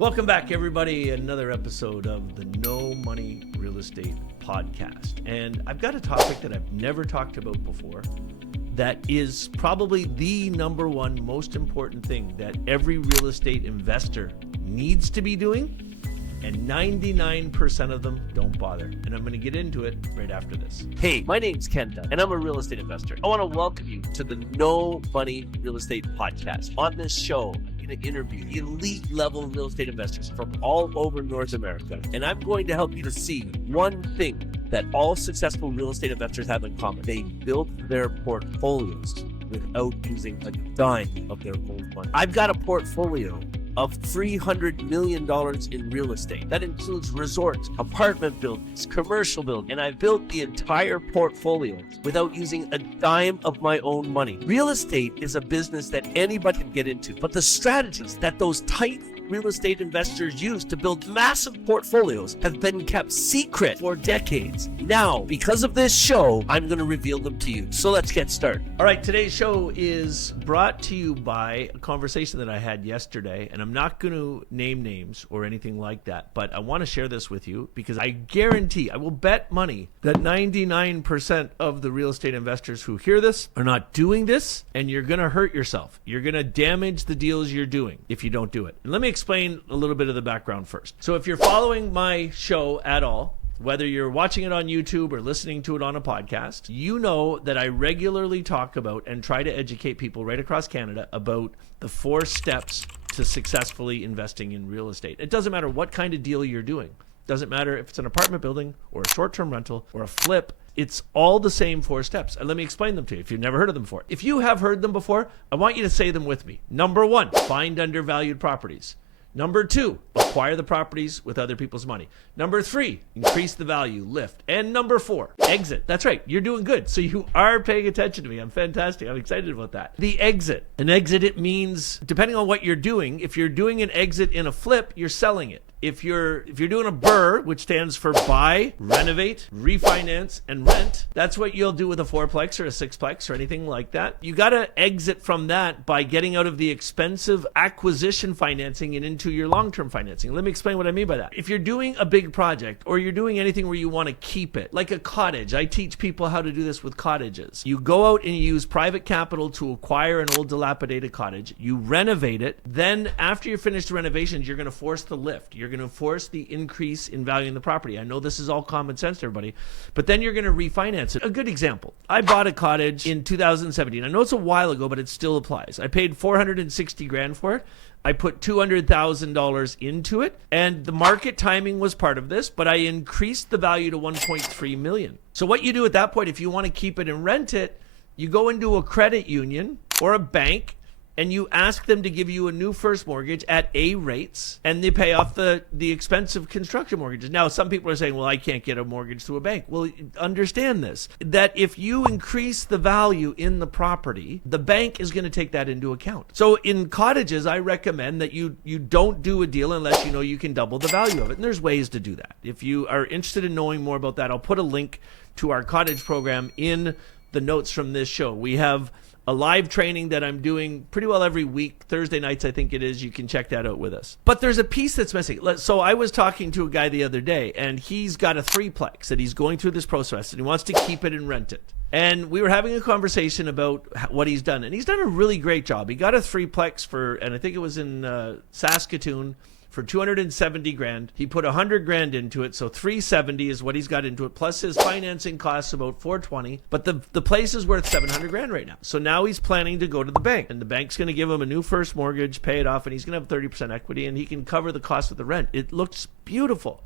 Welcome back, everybody. Another episode of the No Money Real Estate Podcast. And I've got a topic that I've never talked about before that is probably the number one most important thing that every real estate investor needs to be doing. And 99% of them don't bother. And I'm going to get into it right after this. Hey, my name's Ken Dunn, and I'm a real estate investor. I want to welcome you to the No Money Real Estate Podcast. On this show, I'm going to interview elite level real estate investors from all over North America. And I'm going to help you to see one thing that all successful real estate investors have in common. They built their portfolios without using a dime of their own money. I've got a portfolio of $300 million in real estate. That includes resorts, apartment buildings, commercial buildings, and I built the entire portfolio without using a dime of my own money. Real estate is a business that anybody can get into, but the strategies that those tight real estate investors use to build massive portfolios have been kept secret for decades. Now, because of this show, I'm going to reveal them to you. So let's get started. All right, today's show is brought to you by a conversation that I had yesterday, and I'm not going to name names or anything like that, but I want to share this with you because I guarantee, I will bet money that 99% of the real estate investors who hear this are not doing this, and you're going to hurt yourself. You're going to damage the deals you're doing if you don't do it. And let me explain a little bit of the background first. So if you're following my show at all, whether you're watching it on YouTube or listening to it on a podcast, you know that I regularly talk about and try to educate people right across Canada about the 4 steps to successfully investing in real estate. It doesn't matter what kind of deal you're doing. It doesn't matter if it's an apartment building or a short-term rental or a flip. It's all the same 4 steps. And let me explain them to you if you've never heard of them before. If you have heard them before, I want you to say them with me. Number 1, find undervalued properties. Number 2, acquire the properties with other people's money. Number 3, increase the value, lift. And number 4, exit. That's right. You're doing good. So you are paying attention to me. I'm fantastic. I'm excited about that. The exit. An exit, it means, depending on what you're doing, if you're doing an exit in a flip, you're selling it. If you're doing a BRRRR, which stands for buy, renovate, refinance, and rent, that's what you'll do with a 4-plex or a 6-plex or anything like that. You got to exit from that by getting out of the expensive acquisition financing and into your long-term financing. Let me explain what I mean by that. If you're doing a big project or you're doing anything where you want to keep it, like a cottage, I teach people how to do this with cottages. You go out and you use private capital to acquire an old dilapidated cottage. You renovate it. Then after you finish the renovations, you're going to force the lift. You're going to force the increase in value in the property. I know this is all common sense to everybody, but then you're going to refinance it. A good example. I bought a cottage in 2017. I know it's a while ago, but it still applies. I paid $460,000 for it. I put $200,000 into it, and the market timing was part of this, but I increased the value to $1.3 million. So what you do at that point, if you want to keep it and rent it, you go into a credit union or a bank, and you ask them to give you a new first mortgage at A rates, and they pay off the expensive construction mortgages. Now, some people are saying, well, I can't get a mortgage through a bank. Well, understand this, that if you increase the value in the property, the bank is going to take that into account. So in cottages, I recommend that you don't do a deal unless you know you can double the value of it. And there's ways to do that. If you are interested in knowing more about that, I'll put a link to our cottage program in the notes from this show. We have a live training that I'm doing pretty well every week. Thursday nights, I think it is. You can check that out with us. But there's a piece that's missing. So I was talking to a guy the other day, and he's got a 3-plex that he's going through this process, and he wants to keep it and rent it. And we were having a conversation about what he's done, and he's done a really great job. He got a 3-plex for, and I think it was in Saskatoon, for $270,000. He put $100,000 into it, so $370 is what he's got into it, plus his financing costs about $420. But the place is worth $700,000 right now. So now he's planning to go to the bank, and the bank's going to give him a new first mortgage, pay it off, and he's going to have 30% equity, and he can cover the cost of the rent. It looks beautiful.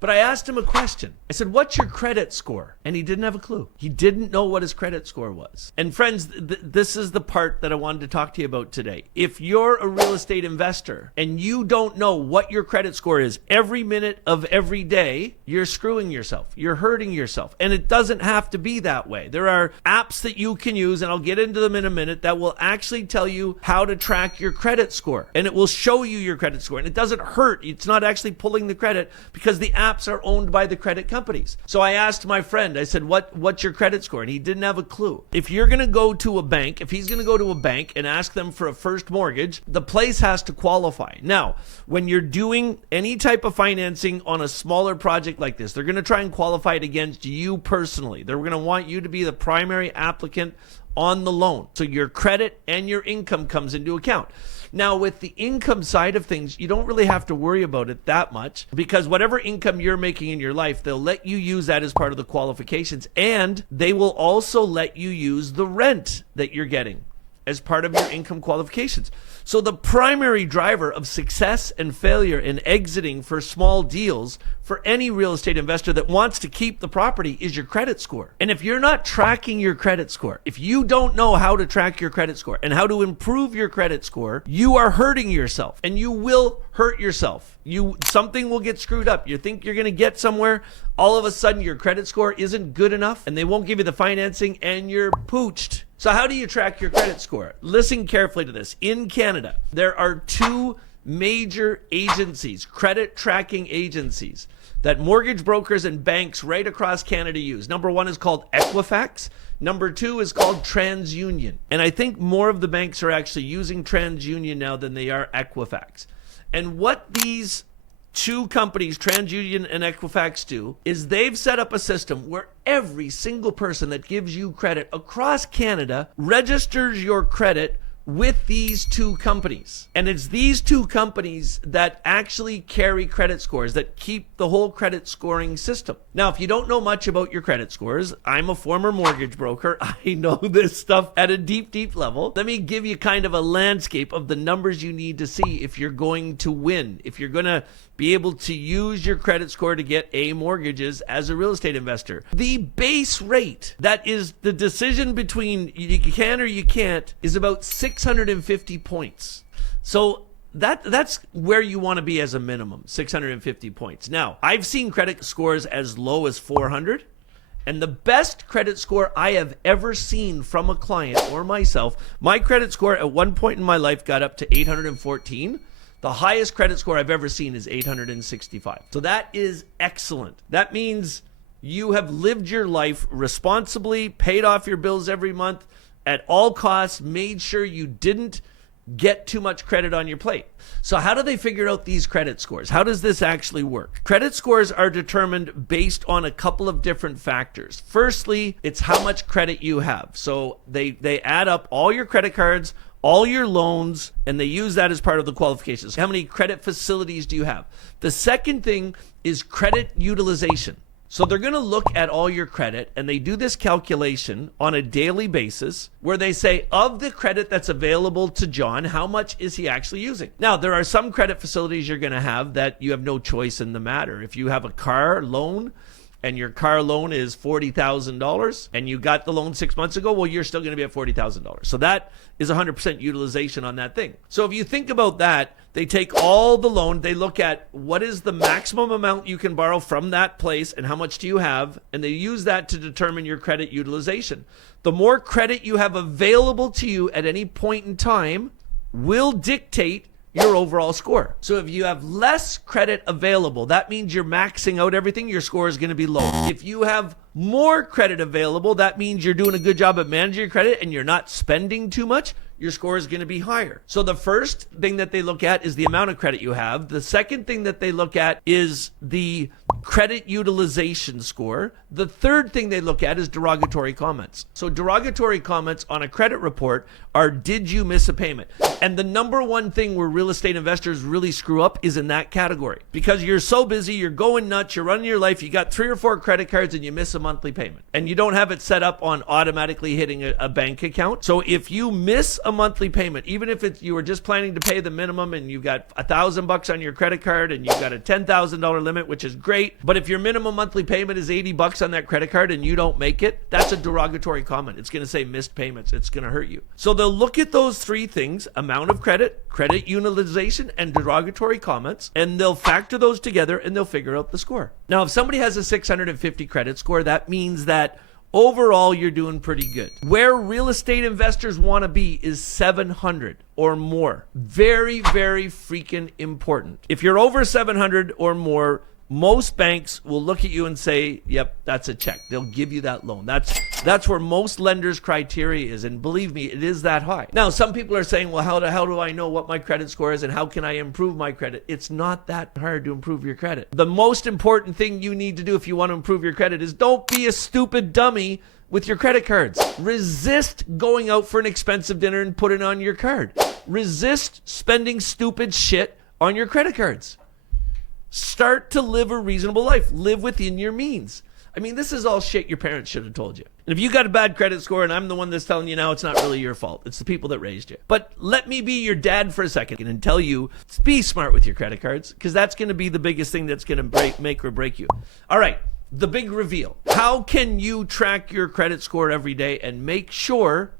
But I asked him a question. I said, what's your credit score? And he didn't have a clue. He didn't know what his credit score was. And friends, this is the part that I wanted to talk to you about today. If you're a real estate investor and you don't know what your credit score is every minute of every day, you're screwing yourself. You're hurting yourself. And it doesn't have to be that way. There are apps that you can use, and I'll get into them in a minute, that will actually tell you how to track your credit score. And it will show you your credit score. And it doesn't hurt. It's not actually pulling the credit because the app apps are owned by the credit companies. So I asked my friend, I said, what's your credit score? And he didn't have a clue. If you're going to go to a bank, if he's going to go to a bank and ask them for a first mortgage, the place has to qualify. Now, when you're doing any type of financing on a smaller project like this, they're going to try and qualify it against you personally. They're going to want you to be the primary applicant on the loan. So your credit and your income comes into account. Now, with the income side of things, you don't really have to worry about it that much, because whatever income you're making in your life, they'll let you use that as part of the qualifications, and they will also let you use the rent that you're getting as part of your income qualifications. So the primary driver of success and failure in exiting for small deals for any real estate investor that wants to keep the property is your credit score. And if you're not tracking your credit score, if you don't know how to track your credit score and how to improve your credit score, you are hurting yourself, and you will hurt yourself. Something will get screwed up. You think you're going to get somewhere, all of a sudden your credit score isn't good enough and they won't give you the financing and you're pooched. So how do you track your credit score? Listen carefully to this. In Canada, there are two major agencies, credit tracking agencies, that mortgage brokers and banks right across Canada use. Number one is called Equifax. Number two is called TransUnion. And I think more of the banks are actually using TransUnion now than they are Equifax. And what these two companies, TransUnion and Equifax, do is they've set up a system where every single person that gives you credit across Canada registers your credit with these two companies. And it's these two companies that actually carry credit scores, that keep the whole credit scoring system. Now, if you don't know much about your credit scores, I'm a former mortgage broker. I know this stuff at a deep, deep level. Let me give you kind of a landscape of the numbers you need to see if you're going to win, if you're going to be able to use your credit score to get A mortgages as a real estate investor. The base rate, that is the decision between you can or you can't, is about 650 points. So that's where you want to be as a minimum, 650 points. Now, I've seen credit scores as low as 400. And the best credit score I have ever seen from a client or myself, my credit score at one point in my life got up to 814. The highest credit score I've ever seen is 865. So that is excellent. That means you have lived your life responsibly, paid off your bills every month at all costs, made sure you didn't get too much credit on your plate. So how do they figure out these credit scores? How does this actually work? Credit scores are determined based on a couple of different factors. Firstly, it's how much credit you have. So they add up all your credit cards, all your loans, and they use that as part of the qualifications. How many credit facilities do you have? The second thing is credit utilization. So they're going to look at all your credit, and they do this calculation on a daily basis where they say, of the credit that's available to John, how much is he actually using? Now, there are some credit facilities you're going to have that you have no choice in the matter. If you have a car loan, and your car loan is $40,000 and you got the loan 6 months ago, well, you're still going to be at $40,000. So that is 100% utilization on that thing. So if you think about that, they take all the loan, they look at what is the maximum amount you can borrow from that place and how much do you have, and they use that to determine your credit utilization. The more credit you have available to you at any point in time will dictate your overall score. So if you have less credit available, that means you're maxing out everything, your score is going to be low. If you have more credit available, that means you're doing a good job at managing your credit and you're not spending too much, your score is going to be higher. So the first thing that they look at is the amount of credit you have. The second thing that they look at is the credit utilization score. The third thing they look at is derogatory comments. So derogatory comments on a credit report are, did you miss a payment? And the number one thing where real estate investors really screw up is in that category. Because you're so busy, you're going nuts, you're running your life, you got 3 or 4 credit cards and you miss a monthly payment. And you don't have it set up on automatically hitting a bank account. So if you miss a monthly payment, even if you were just planning to pay the minimum and you've got $1,000 on your credit card and you've got a $10,000 limit, which is great, but if your minimum monthly payment is $80 on that credit card and you don't make it, that's a derogatory comment. It's going to say missed payments. It's going to hurt you. So they'll look at those 3 things: amount of credit, credit utilization, and derogatory comments, and they'll factor those together and they'll figure out the score. Now, if somebody has a 650 credit score, that means that overall you're doing pretty good. Where real estate investors want to be is 700 or more. Very, very freaking important. If you're over 700 or more, most banks will look at you and say, yep, that's a check. They'll give you that loan. That's where most lenders' criteria is. And believe me, it is that high. Now, some people are saying, well, how do I know what my credit score is and how can I improve my credit? It's not that hard to improve your credit. The most important thing you need to do if you want to improve your credit is don't be a stupid dummy with your credit cards. Resist going out for an expensive dinner and put it on your card. Resist spending stupid shit on your credit cards. Start to live a reasonable life. Live within your means. I mean, this is all shit your parents should have told you. And if you got a bad credit score and I'm the one that's telling you now, it's not really your fault. It's the people that raised you. But let me be your dad for a second and tell you, be smart with your credit cards, because that's going to be the biggest thing that's going to make or break you. All right, the big reveal. How can you track your credit score every day and make sure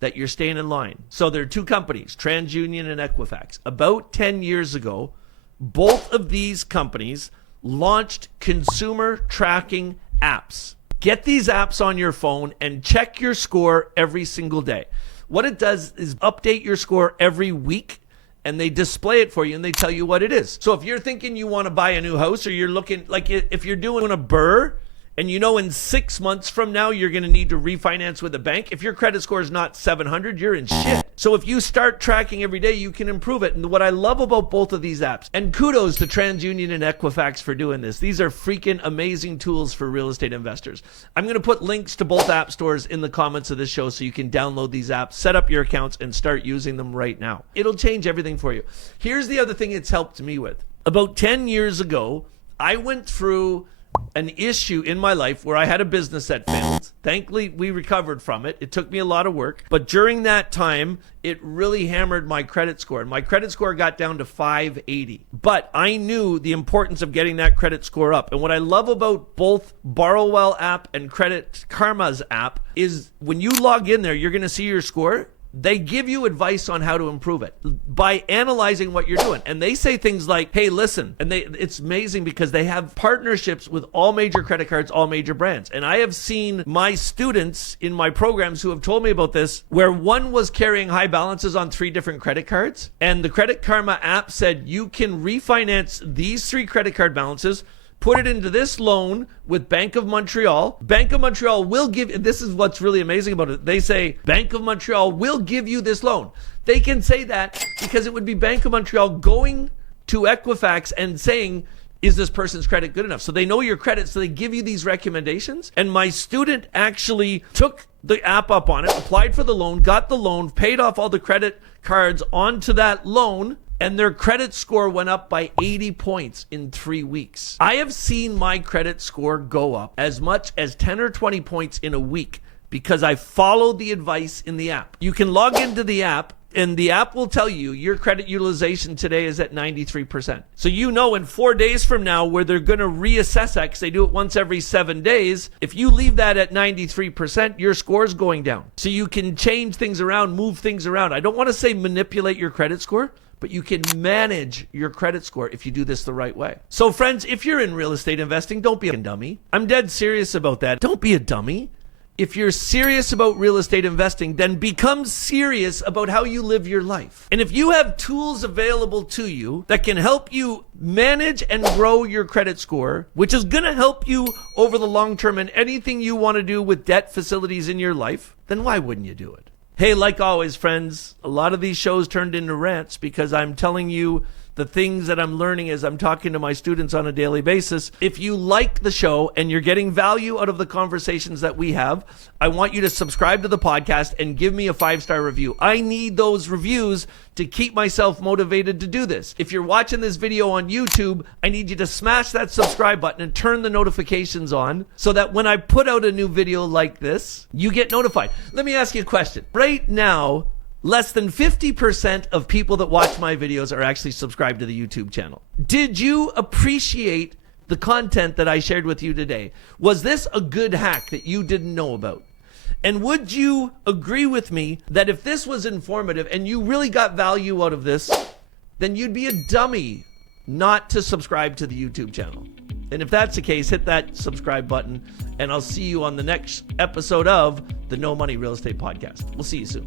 that you're staying in line? So there are two companies, TransUnion and Equifax. About 10 years ago, both of these companies launched consumer tracking apps. Get these apps on your phone and check your score every single day. What it does is update your score every week, and they display it for you and they tell you what it is. So if you're thinking you want to buy a new house, or you're looking, like if you're doing a BRRRR, and you know in 6 months from now you're going to need to refinance with a bank, if your credit score is not 700, you're in shit. So if you start tracking every day, you can improve it. And what I love about both of these apps, and kudos to TransUnion and Equifax for doing this, these are freaking amazing tools for real estate investors. I'm going to put links to both app stores in the comments of this show so you can download these apps, set up your accounts, and start using them right now. It'll change everything for you. Here's the other thing it's helped me with. About 10 years ago, I went through an issue in my life where I had a business that failed. Thankfully, we recovered from it. It took me a lot of work. But during that time, it really hammered my credit score. And my credit score got down to 580. But I knew the importance of getting that credit score up. And what I love about both Borrowwell app and Credit Karma's app is when you log in there, you're going to see your score. They give you advice on how to improve it by analyzing what you're doing. And they say things like, hey, listen, and it's amazing because they have partnerships with all major credit cards, all major brands. And I have seen my students in my programs who have told me about this, where one was carrying high balances on 3 different credit cards. And the Credit Karma app said, you can refinance these 3 credit card balances, put it into this loan with Bank of Montreal. Bank of Montreal will give, this is what's really amazing about it. They say, Bank of Montreal will give you this loan. They can say that because it would be Bank of Montreal going to Equifax and saying, is this person's credit good enough? So they know your credit, so they give you these recommendations. And my student actually took the app up on it, applied for the loan, got the loan, paid off all the credit cards onto that loan, and their credit score went up by 80 points in 3 weeks. I have seen my credit score go up as much as 10 or 20 points in a week because I followed the advice in the app. You can log into the app, and the app will tell you your credit utilization today is at 93%. So you know in 4 days from now where they're going to reassess that, because they do it once every 7 days, if you leave that at 93%, your score is going down. So you can change things around, move things around. I don't want to say manipulate your credit score, but you can manage your credit score if you do this the right way. So friends, if you're in real estate investing, don't be a dummy. I'm dead serious about that. Don't be a dummy. If you're serious about real estate investing, then become serious about how you live your life. And if you have tools available to you that can help you manage and grow your credit score, which is going to help you over the long term in anything you want to do with debt facilities in your life, then why wouldn't you do it? Hey, like always, friends, a lot of these shows turned into rants because I'm telling you the things that I'm learning as I'm talking to my students on a daily basis. If you like the show and you're getting value out of the conversations that we have, I want you to subscribe to the podcast and give me a 5-star review. I need those reviews to keep myself motivated to do this. If you're watching this video on YouTube, I need you to smash that subscribe button and turn the notifications on so that when I put out a new video like this, you get notified. Let me ask you a question. Right now, less than 50% of people that watch my videos are actually subscribed to the YouTube channel. Did you appreciate the content that I shared with you today? Was this a good hack that you didn't know about? And would you agree with me that if this was informative and you really got value out of this, then you'd be a dummy not to subscribe to the YouTube channel? And if that's the case, hit that subscribe button, and I'll see you on the next episode of the No Money Real Estate Podcast. We'll see you soon.